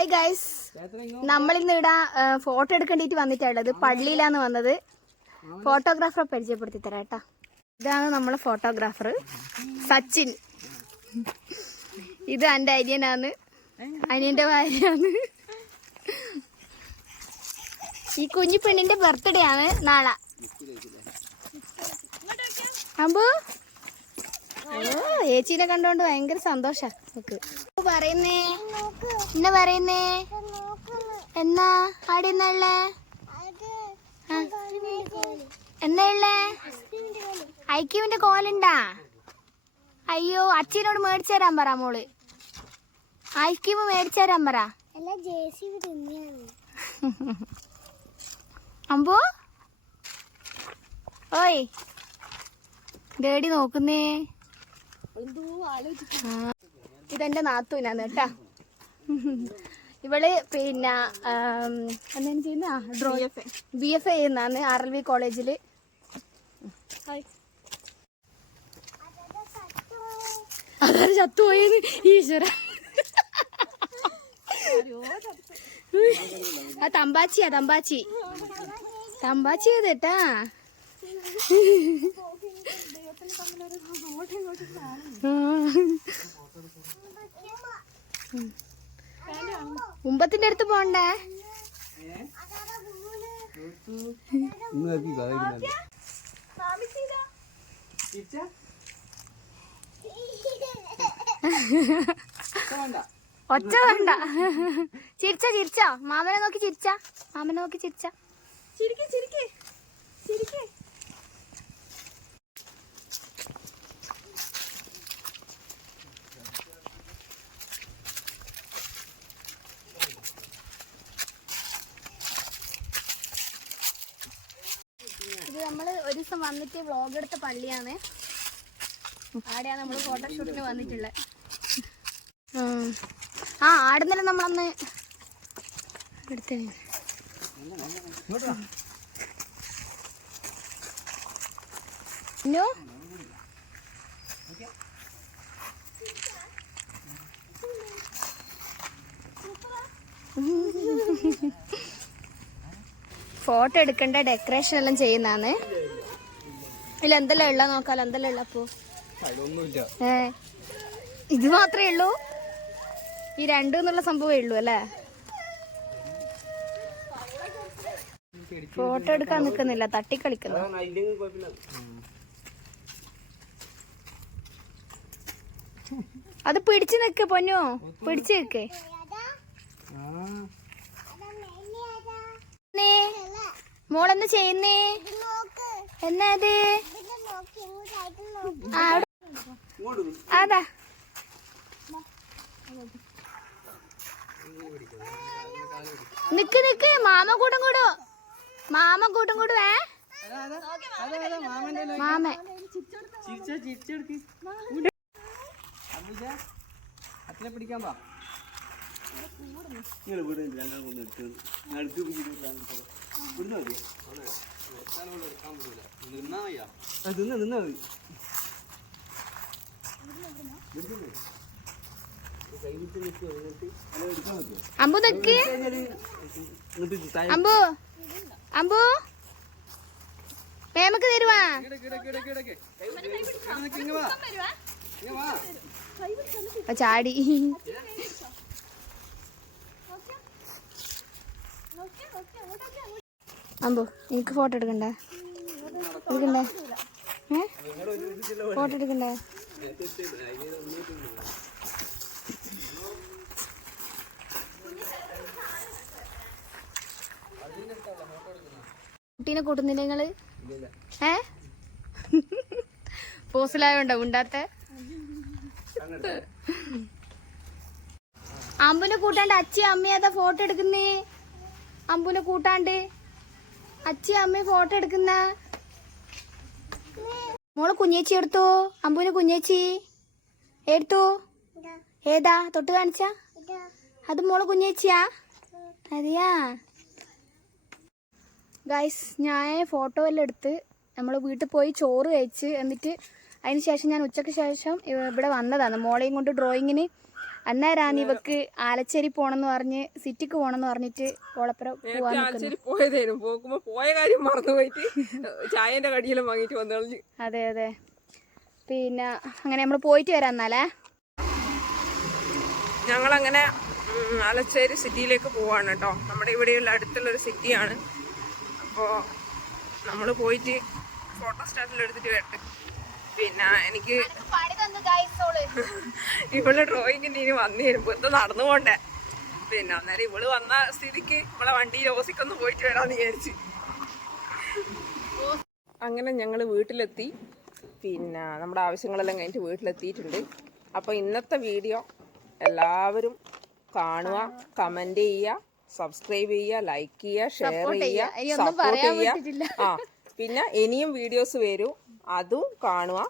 Hi guys, നമ്മളിന്ന് ഇവിടെ photo എടുക്കേണ്ടിട്ട് വന്നിട്ടുള്ളത് പള്ളിയിലാന്ന് വന്നത്. ഫോട്ടോഗ്രാഫറെ പരിചയപ്പെടുത്തി തരാം കേട്ടാ. ഇതാണ് നമ്മളെ ഫോട്ടോഗ്രാഫർ സച്ചിൻ. ഇത് എൻ്റെ അനിയനാണ്, അനിയന്റെ ഭാര്യയാണ്. ഈ കുഞ്ഞു പെണ്ണിന്റെ ബർത്ത്ഡേ ആണ് നാളെ. അമ്പു ഏച്ചീനെ കണ്ടോണ്ട് ഭയങ്കര സന്തോഷാ നമുക്ക്. പറയുന്നേ എന്നാ പറയുന്നേ? എന്നാ ആടെ എന്നാ എന്നാ ഉള്ളേ? ഐക്യുവിന്റെ കോലുണ്ടാ? അയ്യോ, അച്ഛനോട് മേടിച്ചു തരാൻ പറ മോള്. ഐക്യവ് മേടിച്ചു തരാൻ പറ. അമ്പോ ഓയ് ഡേഡി നോക്കുന്നേ. ഇതെന്റെ നാത്തൂനാണ് കേട്ടാ. ഇവള് പിന്നെ എന്താണ് ചെയ്യുന്ന BFA ചെയ്യുന്നാണ് RLV കോളേജില്. അതൊരു ചത്തുപോയത് ഈശ്വര. ആ തമ്പാച്ചിയാ, തമ്പാച്ചി കേട്ടാ. ഉമ്പത്തിന്റെ അടുത്ത് പോണ്ടേ? ഒച്ച വേണ്ട. ചിരിച്ചോ മാമനെ നോക്കി ചിരിച്ച. ഇത് നമ്മള് ഒരു ദിവസം വന്നിട്ട് വ്ളോഗ് എടുത്ത പള്ളിയാണ്. ആടെയാണ് നമ്മള് ഫോട്ടോഷൂട്ടിന് വന്നിട്ടുള്ളത്. ആടുന്നല്ലേ നമ്മളന്ന് എടുത്തേ. ഫോട്ടോ എടുക്കണ്ട ഡെക്കറേഷൻ എല്ലാം ചെയ്യുന്നതാണ്. ഇല്ല എന്തെല്ലാം ഉള്ള നോക്കാലോ. എന്തെല്ലാം ഉള്ള അപ്പോ? ഇത് മാത്രമേ ഉള്ളൂ? ഈ രണ്ടു എന്നുള്ള സംഭവമേ ഉള്ളൂ അല്ലേ? ഫോട്ടോ എടുക്കാൻ നിക്കുന്നില്ല, തട്ടിക്കളിക്കുന്നു. അത് പിടിച്ചു നിക്ക് പൊന്നു, പിടിച്ചു നിക്ക്. മോളെന്താ ചെയ്യുന്നേ? എന്നാ അത്? അതാ നിക്ക് മാമ കൂട്ടും കൂടുവേ. മാമ പിടിക്കാൻ പാ. അമ്പു നിക്ക്. അമ്പു മേമക്ക് തരുവാ. ചാടി. അമ്പു എനിക്ക് ഫോട്ടോ എടുക്കണ്ടേ? ഫോട്ടോ എടുക്കണ്ടേ? കുട്ടീനെ കൂട്ടുന്നില്ല നിങ്ങള്? പോസിലായോണ്ടോ ഉണ്ടാത്ത? അമ്പുനെ കൂട്ടാണ്ട് അച്ഛി അമ്മ അതാ ഫോട്ടോ എടുക്കുന്നേ. അമ്പുനെ കൂട്ടാണ്ട് അച്ഛി അമ്മ ഫോട്ടോ എടുക്കുന്ന. മോള് കുഞ്ഞേച്ചി എടുത്തു. അമ്പുന് കുഞ്ഞേച്ചി എടുത്തു. ഏതാ തൊട്ട് കാണിച്ച? അത് മോള് കുഞ്ഞേച്ചിയാ? അതെയാ ഗൈസ്. ഞാൻ ഫോട്ടോ എല്ലാം എടുത്ത് നമ്മൾ വീട്ടിൽ പോയി ചോറ് കഴിച്ച് എന്നിട്ട് അതിന് ശേഷം ഞാൻ ഉച്ചയ്ക്ക് ശേഷം ഇവിടെ വന്നതാണ് മോളെയും കൊണ്ട് ഡ്രോയിങ്ങിന്. അന്നേരാന്ന് ഇവക്ക് ആലച്ചേരി പോണെന്ന് പറഞ്ഞ് സിറ്റിക്ക് പോണെന്ന് പറഞ്ഞിട്ട് ഓളപ്പുറം പോവാൻ ആലച്ചേരി പോയതേനും പോക്കുമ്പോ പോയ കാര്യം മറന്നു പോയിട്ട് ചായന്റെ കടിയെല്ലാം വാങ്ങിട്ട് വന്നു കളഞ്ഞു. അതെ അതെ. പിന്നെ അങ്ങനെ നമ്മൾ പോയിട്ട് വരാം എന്നാലേ. ഞങ്ങളങ്ങനെ ആലച്ചേരി സിറ്റിയിലേക്ക് പോവാണ് കേട്ടോ. നമ്മുടെ ഇവിടെയുള്ള അടുത്തുള്ളൊരു സിറ്റിയാണ്. അപ്പോൾ നമ്മൾ പോയിട്ട് ഫോട്ടോ സ്റ്റാറ്റിൽ എടുത്തിട്ട് വരട്ടെ. പിന്നെ എനിക്ക് ഇവള് ഡ്രോയിങ്ങിന് ഇനി വന്നു വരുമ്പോ ഇത് നടന്നു പോണ്ടേ. പിന്നെ അന്നേരം ഇവള് വന്ന സ്ഥിതിക്ക് ഇവളെ വണ്ടിയിൽ ഓസിക്കൊന്ന് പോയിട്ട് വരാന്ന് വിചാരിച്ച്. അങ്ങനെ ഞങ്ങൾ വീട്ടിലെത്തി. പിന്നെ നമ്മുടെ ആവശ്യങ്ങളെല്ലാം കഴിഞ്ഞിട്ട് വീട്ടിലെത്തിയിട്ടുണ്ട്. അപ്പോൾ ഇന്നത്തെ വീഡിയോ എല്ലാവരും കാണുക, കമന്റ് ചെയ്യുക, സബ്സ്ക്രൈബ് ചെയ്യുക, ലൈക്ക് ചെയ്യുക, ഷെയർ ചെയ്യുക, സപ്പോർട്ട് ചെയ്യുക. പിന്നെ ഇനിയും വീഡിയോസ് വരും, അതും കാണുക.